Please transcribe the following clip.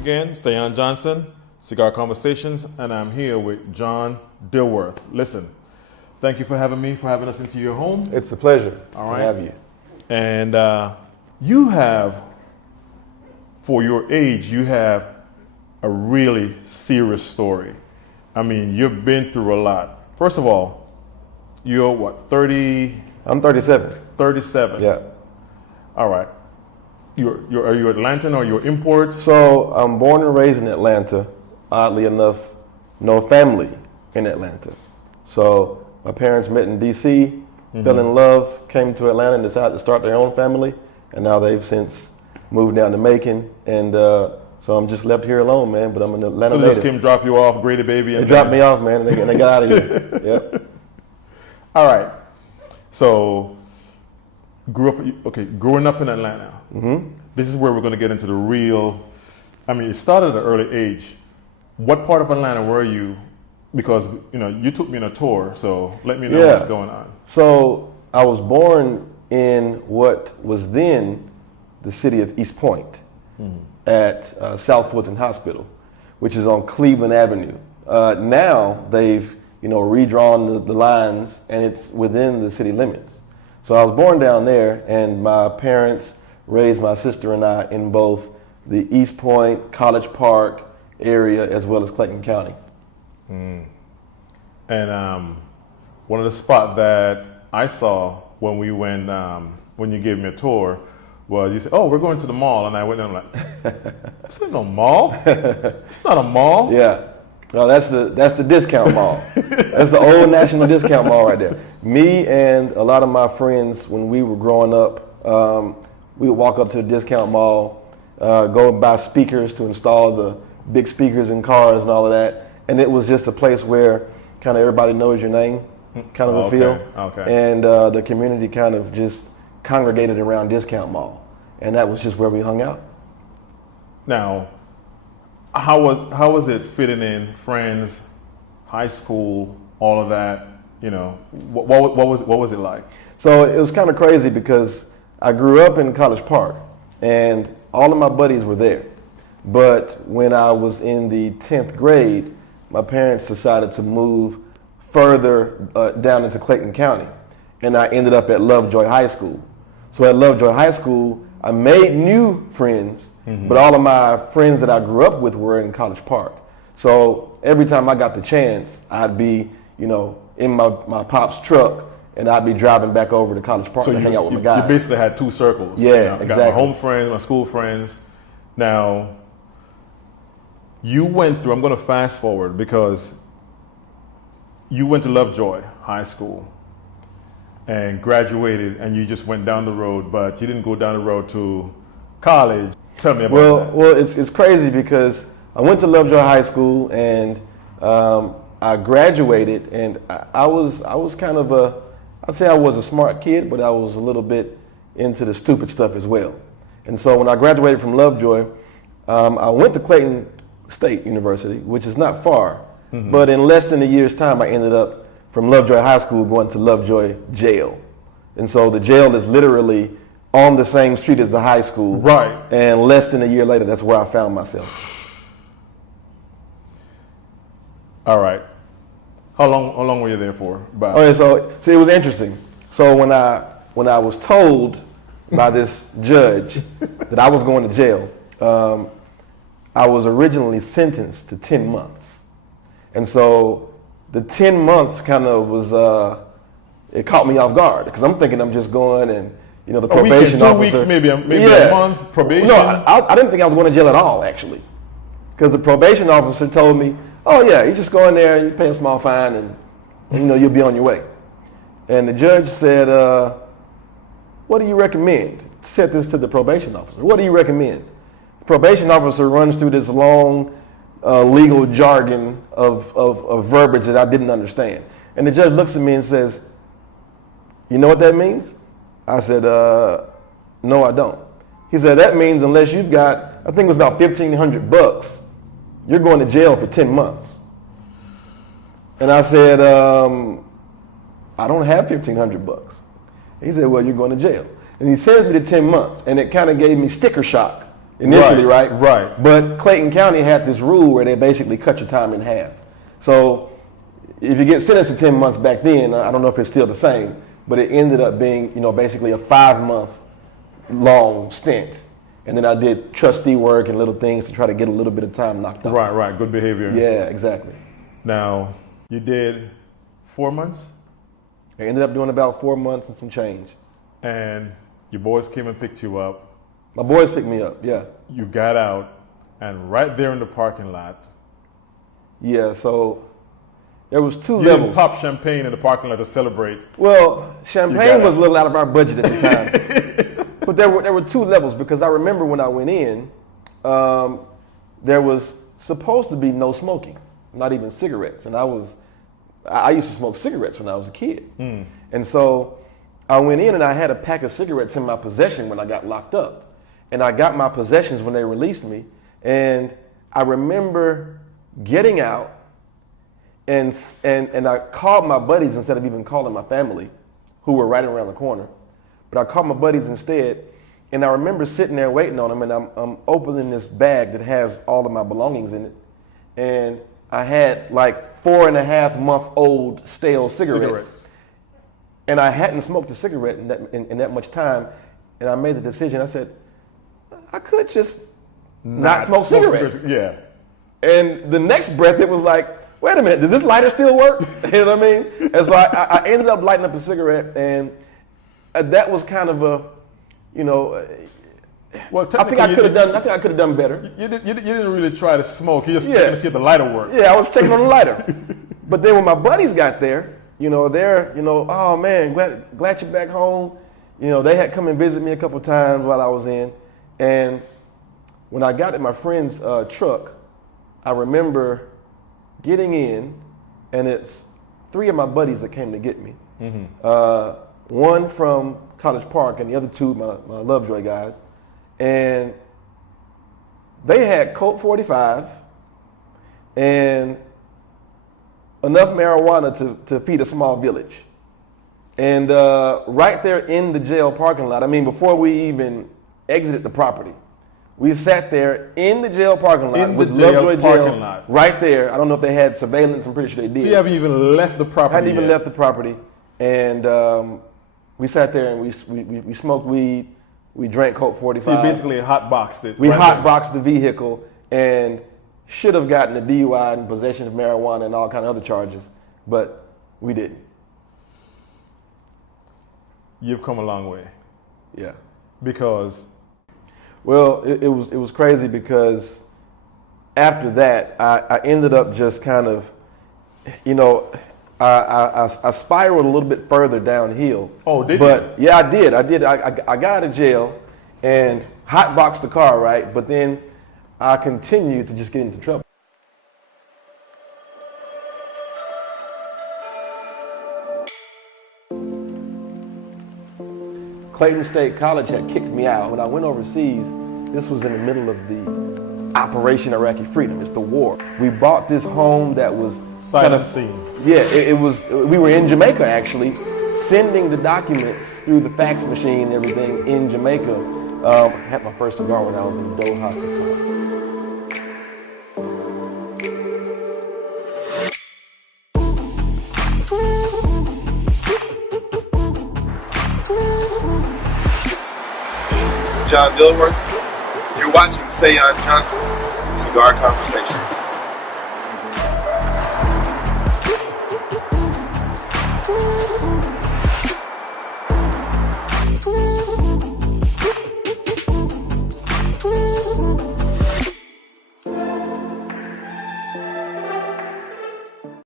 again, Sayon Johnson, Cigar Conversations, and I'm here with John Dilworth. Listen, thank you for having us into your home. It's a pleasure to have you. And you have, for your age, you have a really serious story. I mean, you've been through a lot. First of all, you're what, 30? I'm 37. 37. Yeah. All right. Are you Atlantan or you're import? So I'm born and raised in Atlanta. Oddly enough, no family in Atlanta. So my parents met in D.C., fell in love, came to Atlanta and decided to start their own family. And now they've since moved down to Macon. And so I'm just left here alone, man. But I'm an Atlanta native. So just came drop you off, great baby. And they dropped me off, man, and they got out of here. Yep. All right. So growing up in Atlanta, this is where we're going to get into the real, I mean, it started at an early age. What part of Atlanta were you? Because, you took me on a tour, so let me know what's going on. So I was born in what was then the city of East Point at South Fulton Hospital, which is on Cleveland Avenue. Now they've, redrawn the lines and it's within the city limits. So I was born down there, and my parents raised my sister and I in both the East Point, College Park area, as well as Clayton County. And one of the spots that I saw when we went, when you gave me a tour, was you said, "Oh, we're going to the mall," and I went and I'm like, "It's not no mall. It's not a mall." Yeah. No, that's the discount mall. That's the old National Discount Mall right there. Me and a lot of my friends, when we were growing up, we would walk up to the discount mall, go buy speakers to install the big speakers in cars and all of that. And it was just a place where kind of everybody knows your name, kind of a feel. Okay. And the community kind of just congregated around Discount Mall. And that was just where we hung out. Now, how was it fitting in friends, high school, all of that? What was it like? So it was kind of crazy because I grew up in College Park and all of my buddies were there. But when I was in the 10th grade, my parents decided to move further down into Clayton County, and I ended up at Lovejoy High School. So at Lovejoy High School, I made new friends, but all of my friends that I grew up with were in College Park. So every time I got the chance, I'd be, in my pop's truck, and I'd be driving back over to College Park to hang out with my guys. You basically had two circles. Yeah, I exactly. got my home friends, my school friends. Now, you went through, I'm going to fast forward because you went to Lovejoy High School and graduated, and you just went down the road, but you didn't go down the road to college. Tell me about that. Well, it's crazy because I went to Lovejoy High School and I graduated, and I was kind of I'd say I was a smart kid, but I was a little bit into the stupid stuff as well. And so when I graduated from Lovejoy, I went to Clayton State University, which is not far, but in less than a year's time, I ended up from Lovejoy High School going to Lovejoy Jail. And so the jail is literally on the same street as the high school. Right. And less than a year later, that's where I found myself. All right. How long were you there for? About? Okay, so see, it was interesting. So when I was told by this judge that I was going to jail, I was originally sentenced to 10 months. And so the 10 months kind of was, it caught me off guard because I'm thinking I'm just going and, the probation officer. 2 weeks, maybe a month, probation? No, I didn't think I was going to jail at all, actually. Because the probation officer told me, "Oh yeah, you just go in there and you pay a small fine and you'll be on your way." And the judge said, "What do you recommend?" Said this to the probation officer. "What do you recommend?" The probation officer runs through this long legal jargon of verbiage that I didn't understand. And the judge looks at me and says, "You know what that means?" I said, "No, I don't." He said, "That means unless you've got, I think it was about $1,500, you're going to jail for 10 months. And I said, "I don't have $1,500. He said, "Well, you're going to jail." And he sends me to 10 months. And it kind of gave me sticker shock initially, right? Right. But Clayton County had this rule where they basically cut your time in half. So if you get sentenced to 10 months back then, I don't know if it's still the same, but it ended up being, basically a 5-month long stint. And then I did trustee work and little things to try to get a little bit of time knocked off. Right. Good behavior. Yeah, exactly. Now, you did 4 months? I ended up doing about 4 months and some change. And your boys came and picked you up. My boys picked me up, yeah. You got out, and right there in the parking lot. Yeah, so there was two You levels. didn't pop champagne in the parking lot to celebrate. Well, champagne was a little out of our budget at the time. But there were two levels, because I remember when I went in, there was supposed to be no smoking, not even cigarettes. And I used to smoke cigarettes when I was a kid. And so I went in and I had a pack of cigarettes in my possession when I got locked up. And I got my possessions when they released me. And I remember getting out and I called my buddies instead of even calling my family, who were right around the corner. But I called my buddies instead. And I remember sitting there waiting on them, and I'm opening this bag that has all of my belongings in it. And I had like 4.5-month-old stale cigarettes. And I hadn't smoked a cigarette in that much time. And I made the decision. I said, I could just not smoke cigarettes. Yeah. And the next breath, it was like, wait a minute, does this lighter still work? You know what I mean? And so I ended up lighting up a cigarette, and that was kind of a, Well, I think I could have done better. You didn't really try to smoke. You just checking to see if the lighter worked. Yeah, I was checking on the lighter. But then when my buddies got there, oh man, glad you're back home. They had come and visit me a couple times while I was in. And when I got in my friend's truck, I remember getting in, and it's 3 of my buddies that came to get me. One from College Park, and the other 2, my Lovejoy guys. And they had Colt 45 and enough marijuana to feed a small village. And right there in the jail parking lot, before we even exited the property, we sat there in the jail parking lot with Lovejoy jail right there. I don't know if they had surveillance. I'm pretty sure they did. So you haven't even left the property. I hadn't even left the property. And we sat there and we smoked weed. We drank Coke 45. So you basically hotboxed it. We hotboxed the vehicle and should have gotten a DUI and possession of marijuana and all kind of other charges, but we didn't. You've come a long way. Yeah. Because? Well, it was crazy because after that, I ended up just kind of, I spiraled a little bit further downhill. Oh, did you? But yeah, I did. I got out of jail and hotboxed the car, right? But then I continued to just get into trouble. Clayton State College had kicked me out. When I went overseas, this was in the middle of the Operation Iraqi Freedom. It's the war. We bought this home that was silent scene. Yeah, it was. We were in Jamaica actually, sending the documents through the fax machine and everything in Jamaica. I had my first cigar when I was in Doha, Qatar. John Dilworth. You're watching Sayon Johnson, Cigar Conversations.